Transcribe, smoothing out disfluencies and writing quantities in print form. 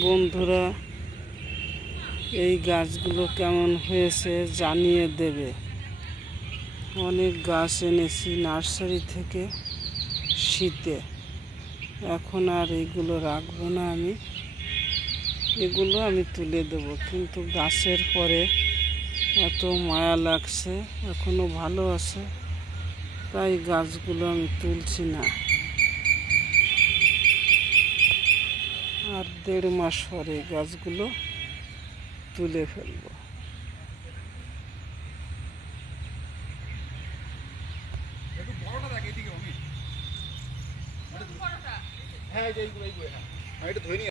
বন্ধুরা, এই গাছগুলো কেমন হয়েছে জানিয়ে দেবে। অনেক গাছ এনেছি নার্সারি থেকে শীতে, এখন আর এইগুলো রাখবো না, এগুলো আমি তুলে দেব। কিন্তু গাছের পরে এত মায়া লাগছে, এখনো ভালো আছে, তাই গাছগুলো আমি তুলছি না। আর 1.5 মাস পরে গাছগুলো তুলে ফেলবো। হ্যাঁ